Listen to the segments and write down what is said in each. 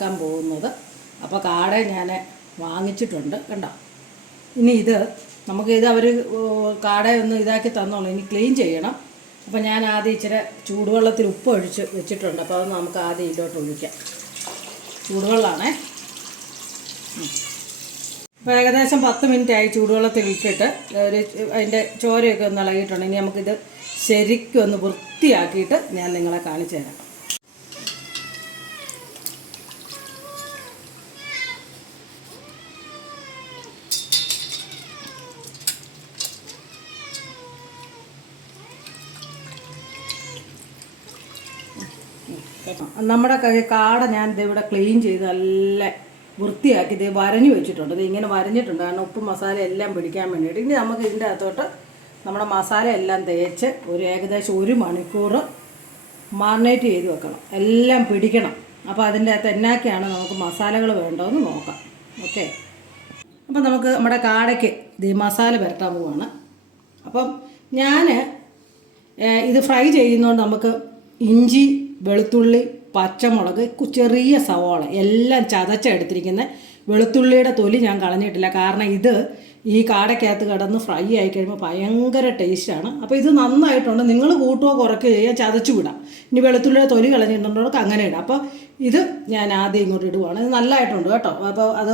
ഉണ്ടാക്കാൻ പോകുന്നത്. അപ്പോൾ കാട ഞാൻ വാങ്ങിച്ചിട്ടുണ്ട് കണ്ടോ? ഇനി ഇത് നമുക്ക് ഇത് അവർ ഒന്ന് ഇതാക്കി തന്നോളൂ. ഇനി ക്ലീൻ ചെയ്യണം. അപ്പോൾ ഞാൻ ആദ്യം ഇച്ചിരി ചൂടുവെള്ളത്തിൽ ഉപ്പ് ഒഴിച്ച് വെച്ചിട്ടുണ്ട്. അപ്പോൾ അത് നമുക്ക് ആദ്യം ഇതിലോട്ട് ഒഴിക്കാം. ചൂടുവെള്ളമാണേ അപ്പോൾ ഏകദേശം പത്ത് മിനിറ്റ് ആയി ചൂടുവെള്ളത്തിൽ ഇട്ടിട്ട് ഒരു അതിന്റെ ചോരയൊക്കെ ഒന്ന് ഇളകിയിട്ടുണ്ട്. ഇനി നമുക്കിത് ശരിക്കും ഒന്ന് വൃത്തിയാക്കിയിട്ട് ഞാൻ നിങ്ങളെ കാണിച്ചു തരാം. നമ്മുടെ കാട ഞാൻ ഇവിടെ ക്ലീൻ ചെയ്ത് നല്ല വൃത്തിയാക്കി ഇത് വരഞ്ഞു വെച്ചിട്ടുണ്ട്. ഇത് ഇങ്ങനെ വരഞ്ഞിട്ടുണ്ട്. കാരണം ഉപ്പും മസാല എല്ലാം പിടിക്കാൻ വേണ്ടിയിട്ട്. ഇനി നമുക്ക് ഇതിന്റെ അകത്തോട്ട് നമ്മുടെ മസാല എല്ലാം തേച്ച് ഒരു ഏകദേശം ഒരു മണിക്കൂർ മാറിനേറ്റ് ചെയ്ത് വെക്കണം. എല്ലാം പിടിക്കണം. അപ്പോൾ അതിന്റെ അകത്ത് എന്നാക്കെയാണ് നമുക്ക് മസാലകൾ വേണ്ടതെന്ന് നോക്കാം. ഓക്കെ? അപ്പം നമുക്ക് നമ്മുടെ കാടയ്ക്ക് ഇത് മസാല പുരട്ടാൻ പോവാണ്. അപ്പം ഞാൻ ഇത് ഫ്രൈ ചെയ്യുന്നതുകൊണ്ട് നമുക്ക് ഇഞ്ചി വെളുത്തുള്ളി പച്ചമുളക് ചെറിയ സവാള എല്ലാം ചതച്ചെടുത്തിരിക്കുന്ന വെളുത്തുള്ളിയുടെ തൊലി ഞാൻ കളഞ്ഞിട്ടില്ല. കാരണം ഇത് ഈ കാടയ്ക്കകത്ത് കിടന്ന് ഫ്രൈ ആയി കഴിയുമ്പോൾ ഭയങ്കര ടേസ്റ്റാണ് അപ്പോൾ ഇത് നന്നായിട്ടുണ്ട്. നിങ്ങൾ കൂട്ടുകയോ കുറയ്ക്കുകയോ ചെയ്യാൻ ചതച്ചു വിടാം. ഇനി വെളുത്തുള്ളിയുടെ തൊലി കളഞ്ഞിട്ടുണ്ടോ അങ്ങനെ ഇടാം. അപ്പോൾ ഇത് ഞാൻ ആദ്യം ഇങ്ങോട്ട് ഇടുവാണ്. ഇത് നല്ലതായിട്ടുണ്ട് കേട്ടോ. അപ്പോൾ അത്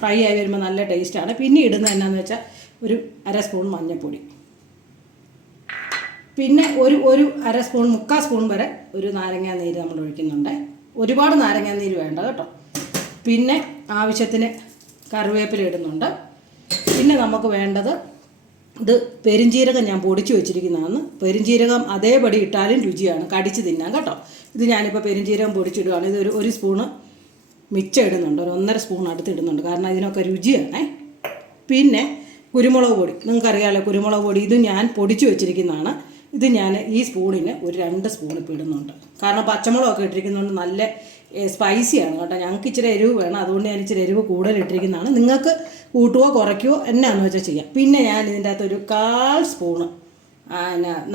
ഫ്രൈ ആയി വരുമ്പോൾ നല്ല ടേസ്റ്റാണ് പിന്നെ ഇടുന്നത് എന്നാന്ന് വെച്ചാൽ ഒരു അര സ്പൂൺ മഞ്ഞൾപ്പൊടി. പിന്നെ ഒരു ഒരു അര സ്പൂൺ മുക്കാൽ സ്പൂൺ വരെ ഒരു നാരങ്ങാ നീര് നമ്മൾ ഒഴിക്കുന്നുണ്ട്. ഒരുപാട് നാരങ്ങാ നീര് വേണ്ട കേട്ടോ. പിന്നെ ആവശ്യത്തിന് കറിവേപ്പില ഇടുന്നുണ്ട്. പിന്നെ നമുക്ക് വേണ്ടത് ഇത് പെരിഞ്ചീരകം ഞാൻ പൊടിച്ചു വെച്ചിരിക്കുന്നതാണ്. പെരിഞ്ചീരകം അതേപടി ഇട്ടാലും രുചിയാണ്. കടിച്ച് തിന്നാം കേട്ടോ. ഇത് ഞാനിപ്പോൾ പെരിഞ്ചീരകം പൊടിച്ചിടുകയാണ് ഇത് ഒരു ഒരു സ്പൂണ് മിച്ചം ഇടുന്നുണ്ട്. ഒരു ഒന്നര സ്പൂൺ അടുത്ത് ഇടുന്നുണ്ട്. കാരണം ഇതിനൊക്കെ രുചിയാണേ. പിന്നെ കുരുമുളക് പൊടി. നിങ്ങൾക്കറിയാമല്ലോ കുരുമുളക് പൊടി. ഇത് ഞാൻ പൊടിച്ചു വെച്ചിരിക്കുന്നതാണ്. ഇത് ഞാൻ ഈ സ്പൂണിന് ഒരു രണ്ട് സ്പൂൺ ഇപ്പോൾ ഇടുന്നുണ്ട്. കാരണം പച്ചമുളകൊക്കെ ഇട്ടിരിക്കുന്നതുകൊണ്ട് നല്ല സ്പൈസിയാണ് കേട്ടോ. ഞങ്ങൾക്ക് ഇച്ചിരി എരിവ് വേണം. അതുകൊണ്ട് ഞാൻ ഇച്ചിരി എരിവ് കൂടുതൽ ഇട്ടിരിക്കുന്നതാണ്. നിങ്ങൾക്ക് കൂട്ടുകയോ കുറയ്ക്കുകയോ എന്നാന്ന് വെച്ചാൽ ചെയ്യാം. പിന്നെ ഞാൻ ഇതിന്റെ അകത്ത് ഒരു കാൽ സ്പൂണ്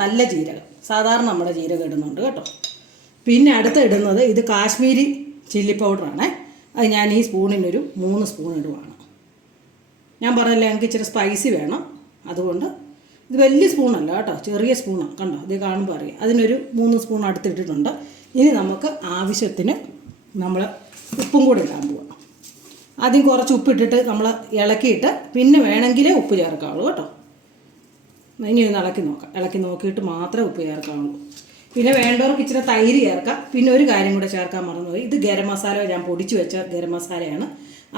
നല്ല ജീരകം. സാധാരണ നമ്മുടെ ജീരകം ഇടുന്നുണ്ട് കേട്ടോ. പിന്നെ അടുത്ത് ഇടുന്നത് ഇത് കാശ്മീരി ചില്ലി പൗഡറാണ്. അത് ഞാൻ ഈ സ്പൂണിനൊരു മൂന്ന് സ്പൂൺ ഇടുവാണ്. ഞാൻ പറഞ്ഞില്ല ഞങ്ങൾക്ക് ഇച്ചിരി സ്പൈസി വേണം. അതുകൊണ്ട് ഇത് വലിയ സ്പൂണല്ല കേട്ടോ ചെറിയ സ്പൂണാണ് കണ്ടോ? ഇത് കാണുമ്പോൾ അറിയാം. അതിനൊരു മൂന്ന് സ്പൂൺ അടുത്തിട്ടിട്ടുണ്ട്. ഇനി നമുക്ക് ആവശ്യത്തിന് നമ്മൾ ഉപ്പും കൂടി ഇടാൻ പോവാം. ആദ്യം കുറച്ച് ഉപ്പിട്ടിട്ട് നമ്മൾ ഇളക്കിയിട്ട് പിന്നെ വേണമെങ്കിലേ ഉപ്പ് ചേർക്കാവുള്ളൂ കേട്ടോ. ഇനി ഒന്ന് ഇളക്കി നോക്കാം. ഇളക്കി നോക്കിയിട്ട് മാത്രമേ ഉപ്പ് ചേർക്കാവുള്ളൂ. പിന്നെ വേണ്ടവർക്ക് ഇച്ചിരി തൈര് ചേർക്കാം. പിന്നെ ഒരു കാര്യം കൂടെ ചേർക്കാൻ മറന്നുപോയി. ഇത് ഗരം മസാല ഞാൻ പൊടിച്ചു വെച്ച ഗരം മസാലയാണ്.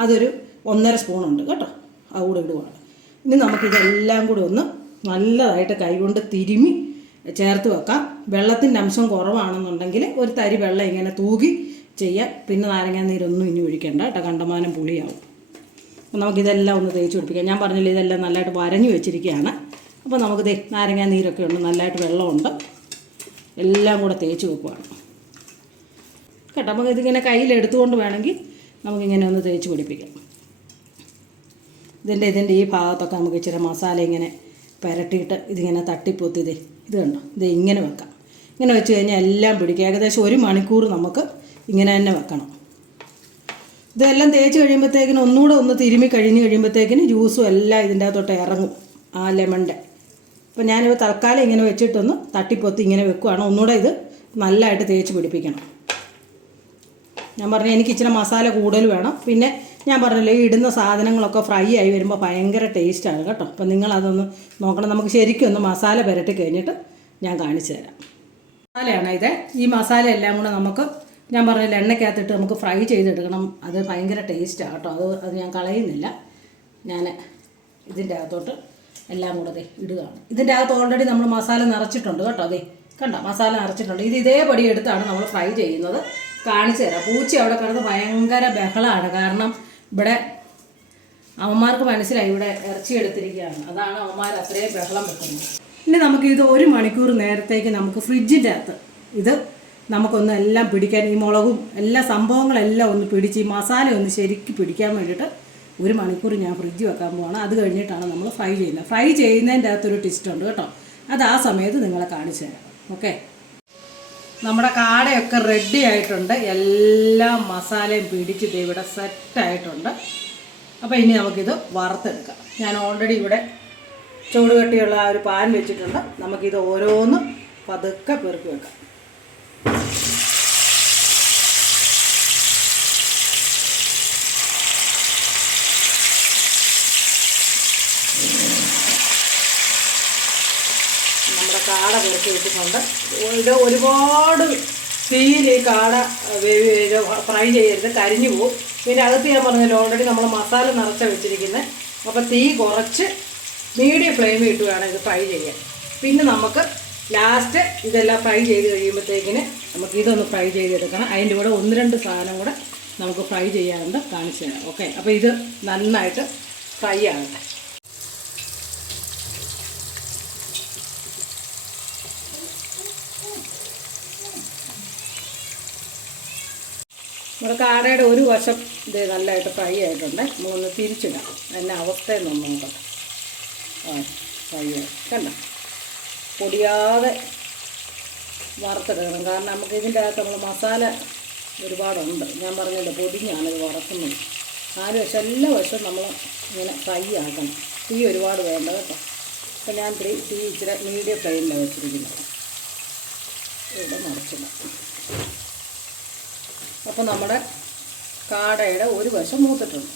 അതൊരു ഒന്നര സ്പൂണുണ്ട് കേട്ടോ. അത് കൂടെ ഇടുവാണ്. ഇനി നമുക്കിതെല്ലാം കൂടി ഒന്ന് നല്ലതായിട്ട് കൈകൊണ്ട് തിരുമി ചേർത്ത് വെക്കാം. വെള്ളത്തിന്റെ അംശം കുറവാണെന്നുണ്ടെങ്കിൽ ഒരു തരി വെള്ളം ഇങ്ങനെ തൂകി ചെയ്യാം. പിന്നെ നാരങ്ങാ നീരൊന്നും ഇനി ഒഴിക്കേണ്ട കേട്ടോ. കണ്ടമാനം പുളിയാവും. അപ്പോൾ നമുക്കിതെല്ലാം ഒന്ന് തേച്ച് പിടിപ്പിക്കാം. ഞാൻ പറഞ്ഞില്ല ഇതെല്ലാം നല്ലതായിട്ട് വരഞ്ഞു വെച്ചിരിക്കുകയാണ്. അപ്പോൾ നമുക്ക് ദേ നാരങ്ങാ നീരൊക്കെ ഉണ്ട്. നല്ലതായിട്ട് വെള്ളമുണ്ട്. എല്ലാം കൂടെ തേച്ച് വെക്കുവാണ്. കേട്ടോ നമുക്ക് ഇതിങ്ങനെ കയ്യിലെടുത്തുകൊണ്ട് വേണമെങ്കിൽ നമുക്കിങ്ങനെ ഒന്ന് തേച്ച് പിടിപ്പിക്കാം. ഇതിന്റെ ഇതിന്റെ ഈ ഭാഗത്തൊക്കെ നമുക്ക് ഇച്ചിരി മസാല ഇങ്ങനെ പുരട്ടിയിട്ട് ഇതിങ്ങനെ തട്ടിപ്പൊത്തി ഇതേ ഇത് കണ്ടോ? ഇത് ഇങ്ങനെ വെക്കാം. ഇങ്ങനെ വെച്ച് കഴിഞ്ഞാൽ എല്ലാം പിടിക്കുക ഏകദേശം ഒരു മണിക്കൂർ നമുക്ക് ഇങ്ങനെ തന്നെ വെക്കണം. ഇതെല്ലാം തേച്ച് കഴിയുമ്പോഴത്തേക്കിന് ഒന്നുകൂടെ ഒന്ന് തിരുമ്മി കഴിഞ്ഞ് കഴിയുമ്പോഴത്തേക്കിന് ജ്യൂസും എല്ലാം ഇതിന്റെ അകത്തോട്ട് ഇറങ്ങും ആ ലെമണിന്റെ. അപ്പോൾ ഞാനിപ്പോൾ തൽക്കാലം ഇങ്ങനെ വെച്ചിട്ടൊന്ന് തട്ടിപ്പൊത്തി ഇങ്ങനെ വെക്കുവാണ്. ഒന്നുകൂടെ ഇത് നല്ലതായിട്ട് തേച്ച് പിടിപ്പിക്കണം. ഞാൻ പറഞ്ഞു എനിക്ക് ഇച്ചിരി മസാല കൂടുതൽ വേണം. പിന്നെ ഞാൻ പറഞ്ഞല്ലോ ഇടുന്ന സാധനങ്ങളൊക്കെ ഫ്രൈ ആയി വരുമ്പോൾ ഭയങ്കര ടേസ്റ്റാണ് കേട്ടോ. അപ്പം നിങ്ങളതൊന്ന് നോക്കണം. നമുക്ക് ശരിക്കും ഒന്ന് മസാല പുരട്ടി കഴിഞ്ഞിട്ട് ഞാൻ കാണിച്ചു തരാം. മസാലയാണ് ഇത്? ഈ മസാല എല്ലാം കൂടെ നമുക്ക് ഞാൻ പറഞ്ഞില്ല എണ്ണയ്ക്കകത്തിട്ട് നമുക്ക് ഫ്രൈ ചെയ്തെടുക്കണം. അത് ഭയങ്കര ടേസ്റ്റാണ് കേട്ടോ. അത് അത് ഞാൻ കളയുന്നില്ല. ഞാൻ ഇതിന്റെ അകത്തോട്ട് എല്ലാം കൂടെ ദേ ഇടുകയാണ്. ഇതിന്റെ അകത്ത് ഓൾറെഡി നമ്മൾ മസാല നിറച്ചിട്ടുണ്ട് കേട്ടോ. അതെ കണ്ടോ? മസാല നിറച്ചിട്ടുണ്ട്. ഇത് ഇതേപടി എടുത്താണ് നമ്മൾ ഫ്രൈ ചെയ്യുന്നത്. കാണിച്ചു തരാം. പൂച്ച അവിടെ കിടന്ന് ഭയങ്കര ബഹളമാണ് കാരണം ഇവിടെ അവന്മാർക്ക് മനസ്സിലായി ഇവിടെ ഇറച്ചി എടുത്തിരിക്കുകയാണ് അതാണ് അവന്മാർ അത്രയും ബഹളം വെക്കുന്നത്. ഇനി നമുക്ക് ഇത് ഒരു മണിക്കൂർ നേരത്തേക്ക് നമുക്ക് ഫ്രിഡ്ജിന്റെ അകത്ത് ഇത് നമുക്കൊന്ന് എല്ലാം പിടിക്കാൻ ഈ മുളകും എല്ലാ സംഭവങ്ങളെല്ലാം ഒന്ന് പിടിച്ച് ഈ മസാല ഒന്ന് ശരിക്ക് പിടിക്കാൻ വേണ്ടിയിട്ട് ഒരു മണിക്കൂർ ഞാൻ ഫ്രിഡ്ജ് വെക്കാൻ പോവാണ്. അത് കഴിഞ്ഞിട്ടാണ് നമ്മൾ ഫ്രൈ ചെയ്യുന്നത്. ഫ്രൈ ചെയ്യുന്നതിന്റെ അകത്തൊരു ട്വിസ്റ്റ് ഉണ്ട് കേട്ടോ. അത് ആ സമയത്ത് നിങ്ങളെ കാണിച്ചു തരാം. ഓക്കെ? നമ്മുടെ കാടയൊക്കെ റെഡി ആയിട്ടുണ്ട്. എല്ലാ മസാലയും പിടിച്ച് ഇവിടെ സെറ്റായിട്ടുണ്ട് അപ്പോൾ ഇനി നമുക്കിത് വറുത്തെടുക്കാം. ഞാൻ ഓൾറെഡി ഇവിടെ ചൂടുകട്ടിയുള്ള ആ ഒരു പാൻ വെച്ചിട്ടുണ്ട്. നമുക്കിത് ഓരോന്നും പതുക്കെ പെറുക്കി വെക്കാം നമ്മുടെ കാട പുറത്ത് വെച്ചിട്ടുണ്ട് ഇത് ഒരുപാട് തീയിൽ ഈ കാട ഫ്രൈ ചെയ്യരുത് കരിഞ്ഞു പോകും അകത്ത് ഞാൻ പറഞ്ഞല്ലോ ഓൾറെഡി നമ്മൾ മസാല നിറച്ച വെച്ചിരിക്കുന്നത് അപ്പോൾ തീ കുറച്ച് മീഡിയം ഫ്ലെയിമിൽ ഇട്ട് വേണം ഇത് ഫ്രൈ ചെയ്യാൻ. പിന്നെ നമുക്ക് ലാസ്റ്റ് ഇതെല്ലാം ഫ്രൈ ചെയ്ത് കഴിയുമ്പോഴത്തേക്കിന് നമുക്ക് ഇതൊന്ന് ഫ്രൈ ചെയ്തെടുക്കണം. അതിന്റെ കൂടെ ഒന്ന് രണ്ട് സാധനം കൂടെ നമുക്ക് ഫ്രൈ ചെയ്യാറുണ്ട് കാണിച്ചു തരാം. ഓക്കെ അപ്പോൾ ഇത് നന്നായിട്ട് ഫ്രൈ ആകട്ടെ. നമ്മുടെ കാടയുടെ ഒരു വശം ഇത് നല്ലതായിട്ട് ഫ്രൈ ആയിട്ടുണ്ട്. നമ്മളൊന്ന് തിരിച്ചിടാം. അതിന്റെ അവസ്ഥയെന്നൊന്ന് നോക്കട്ടെ ആ ഫ്രൈ ആയി. കണ്ട? പൊടിയാതെ വറുത്തെടുക്കണം കാരണം നമുക്ക് ഇതിന്റെ അകത്ത് നമ്മൾ മസാല ഒരുപാടുണ്ട്. ഞാൻ പറഞ്ഞില്ല പൊടിഞ്ഞാണ് ഇത് വറക്കുന്നത്. നാല് വശം എല്ലാ വശവും നമ്മൾ ഇങ്ങനെ ഫ്രൈ ആക്കണം. തീ ഒരുപാട് വേണ്ട കേട്ടോ. അപ്പം ഞാൻ തീ തീ ഇച്ചിരി മീഡിയം ഫ്ലെയിമിലാണ് വെച്ചിരിക്കുന്നത്. ഇവിടെ നിറച്ചിടാം അപ്പോൾ നമ്മുടെ കാടയുടെ ഒരു വശം മൂത്തിട്ടുണ്ട്.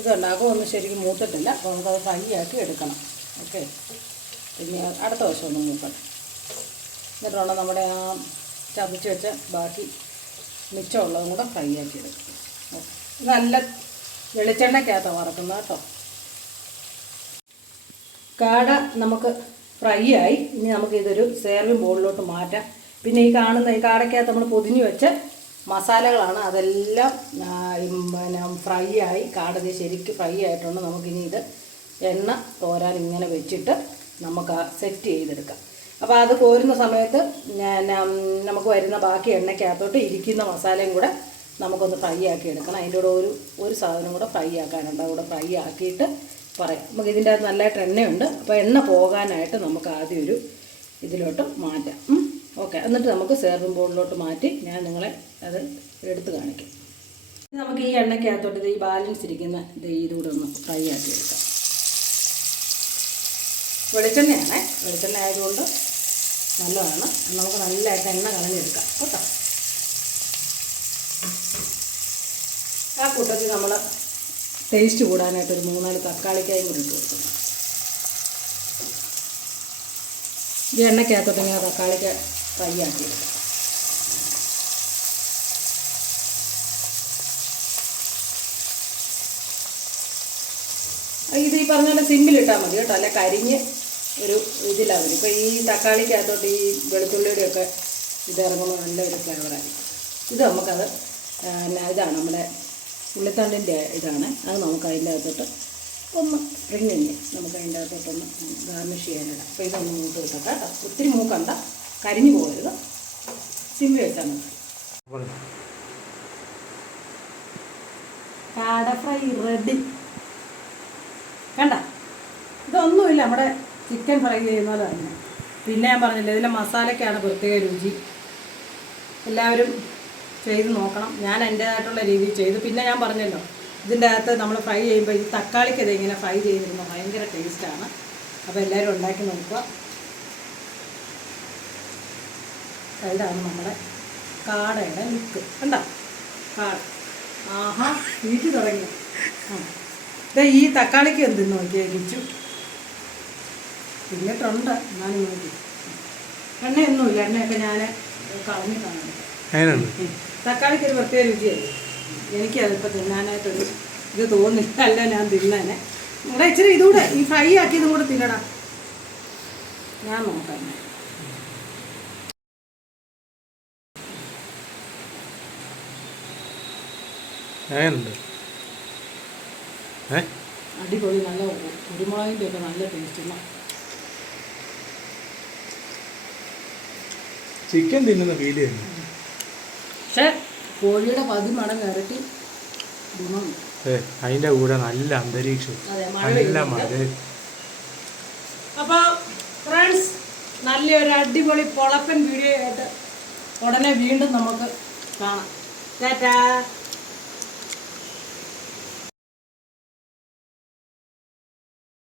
ഇത് ഉണ്ടാകും ഒന്നും ശരിക്കും മൂത്തിട്ടില്ല. അപ്പോൾ നമുക്കത് ഫ്രൈ ആക്കി എടുക്കണം. ഓക്കെ? പിന്നെ അടുത്ത വശം ഒന്ന് മൂക്കണം. എന്നിട്ടാണ് നമ്മുടെ ആ ചതച്ച് വെച്ച ബാക്കി മിച്ചമുള്ളതും കൂടെ ഫ്രൈ ആക്കി ഓക്കെ? നല്ല വെളിച്ചെണ്ണയ്ക്കകത്താണ് വറക്കുന്നത് കേട്ടോ. കാട നമുക്ക് ഫ്രൈ ആയി. ഇനി നമുക്കിതൊരു സേർവിങ് ബോളിലോട്ട് മാറ്റാം. പിന്നെ ഈ കാണുന്ന ഈ കാടയ്ക്കകത്ത് നമ്മൾ പൊതിഞ്ഞ് വെച്ച മസാലകളാണ്. അതെല്ലാം പിന്നെ ഫ്രൈ ആയി കാടത് ശരിക്ക് ഫ്രൈ ആയിട്ടുണ്ട്. നമുക്കിനി ഇത് എണ്ണ തോരാൻ ഇങ്ങനെ വെച്ചിട്ട് നമുക്ക് സെറ്റ് ചെയ്തെടുക്കാം. അപ്പോൾ അത് കോരുന്ന സമയത്ത് നമുക്ക് വരുന്ന ബാക്കി എണ്ണയ്ക്കകത്തോട്ട് ഇരിക്കുന്ന മസാലയും കൂടെ നമുക്കൊന്ന് ഫ്രൈ ആക്കി എടുക്കണം. അതിന്റെ കൂടെ ഒരു ഒരു സാധനം കൂടെ ഫ്രൈ ആക്കാനുണ്ട്. അതുകൂടെ ഫ്രൈ ആക്കിയിട്ട് പറയാം. നമുക്ക് ഇതിന്റെ അകത്ത് നല്ലതായിട്ട് എണ്ണയുണ്ട്. അപ്പോൾ എണ്ണ പോകാനായിട്ട് നമുക്ക് ആദ്യം ഒരു ഇതിലോട്ട് മാറ്റാം. ഓക്കെ എന്നിട്ട് നമുക്ക് സേർവിംഗ് ബോർഡിലോട്ട് മാറ്റി ഞാൻ നിങ്ങളെ അത് എടുത്ത് കാണിക്കാം. നമുക്ക് ഈ എണ്ണയ്ക്കകത്തോട്ട് ഈ ബാലൻസ് ഇരിക്കുന്ന ഇത് ഇതുകൂടെ ഒന്ന് ഫ്രൈ ആക്കി എടുക്കാം. വെളിച്ചെണ്ണയാണ് വെളിച്ചെണ്ണ ആയതുകൊണ്ട് നല്ലതാണ്. നമുക്ക് നല്ലതായിട്ട് എണ്ണ കളഞ്ഞെടുക്കാം കേട്ടോ. ആ കൂട്ടത്തിൽ നമ്മൾ ടേസ്റ്റ് കൂടാനായിട്ട് ഒരു മൂന്നാൽ തക്കാളിക്കായും കൂടി ഇട്ട് കൊടുക്കുന്നു ഈ എണ്ണയ്ക്കകത്തോട്ട് ഇങ്ങനെ തക്കാളിക്ക ഫ്രൈ ആക്കി എടുക്കാം ഇത് ഈ പറഞ്ഞ പോലെ സിമ്മിലിട്ടാൽ മതി കേട്ടോ. അല്ലെ കരിഞ്ഞ് ഒരു ഇതിലാണ് വരും ഇപ്പോൾ ഈ തക്കാളിക്കകത്തോട്ട് ഈ വെളുത്തുള്ളിയുടെയൊക്കെ ഇത് ഇറങ്ങുമ്പോൾ നല്ലൊരു ഫ്ലേവറായിരിക്കും ഇത് നമുക്കത് പിന്നെ ഇതാണ് നമ്മുടെ ഉള്ളിത്തണ്ടിന്റെ ഇതാണ്. അത് നമുക്ക് അതിന്റെ അകത്തോട്ട് ഒന്ന് സ്പ്രിങ്ങില്ലേ നമുക്ക് അതിന്റെ അകത്തോട്ടൊന്ന് ഗാർണിഷ് ചെയ്യാനിടാം. അപ്പോൾ ഇതൊന്ന് കിട്ടട്ടെ കേട്ടോ. ഒത്തിരി മൂക്കണ്ട. കരിഞ്ഞു പോകരുത്. സിമ്മി വെച്ചാൽ മതി. കാട ഫ്രൈ റെഡി. കണ്ട? ഇതൊന്നുമില്ല നമ്മുടെ ചിക്കൻ ഫ്രൈ ചെയ്യുന്നത് തന്നെ. പിന്നെ ഞാൻ പറഞ്ഞില്ല ഇതിലെ മസാലയ്ക്കാണ് പ്രത്യേക രുചി. എല്ലാവരും ചെയ്ത് നോക്കണം. ഞാൻ എന്റേതായിട്ടുള്ള രീതിയിൽ ചെയ്തു. പിന്നെ ഞാൻ പറഞ്ഞല്ലോ ഇതിന്റെ അകത്ത് നമ്മൾ ഫ്രൈ ചെയ്യുമ്പോൾ ഈ തക്കാളിക്കത് ഇങ്ങനെ ഫ്രൈ ചെയ്തിരുന്നു ഭയങ്കര ടേസ്റ്റാണ് അപ്പോൾ എല്ലാവരും ഉണ്ടാക്കി നോക്കുക. ഇതാണ് നമ്മുടെ കാടയുടെ ലുക്ക്. കണ്ട? കാട. ആഹാ വീട്ടിൽ തുടങ്ങി. ആ. ഈ തക്കാളിക്ക് എന്ത് നോക്കിയേ കിച്ചു? തിന്നിട്ടുണ്ട് എന്നാലും നോക്കി. എണ്ണയൊന്നുമില്ല എണ്ണയൊക്കെ ഞാൻ കളഞ്ഞിട്ടാണ് തക്കാളിക്ക് ഒരു പ്രത്യേക രുചിയല്ലേ? എനിക്കതിപ്പോൾ തിന്നാനായിട്ടൊരു ഇത് തോന്നില്ല അല്ല ഞാൻ തിന്നേനെ ഇവിടെ ഇച്ചിരി ഇതുകൂടെ ഈ ഫ്രൈ ആക്കിയതും കൂടെ തിന്നടാ. ഞാൻ നോക്കാം. അതിനുണ്ട് ഏ? അടിപൊളി നല്ല കുരുമുളകിന്റെ ഒക്കെ നല്ല ടേസ്റ്റുള്ള ചിക്കൻ തിന്നുന്ന ഫീൽ ചെയ്യുന്നു. പക്ഷേ കോഴിയുടെ പതി മടങ്ങ് ഇരട്ടി ഗുണമുണ്ട് ഏ അതിന്റെ കൂടെ നല്ല അന്തരീക്ഷം. നല്ല ഒരു മഴ. അപ്പോൾ ഫ്രണ്ട്സ് നല്ലൊരു അടിപൊളി പൊളപ്പൻ വീഡിയോ ആയിട്ട് ഉടനെ വീണ്ടും നമുക്ക് കാണാം. ടാറ്റാ.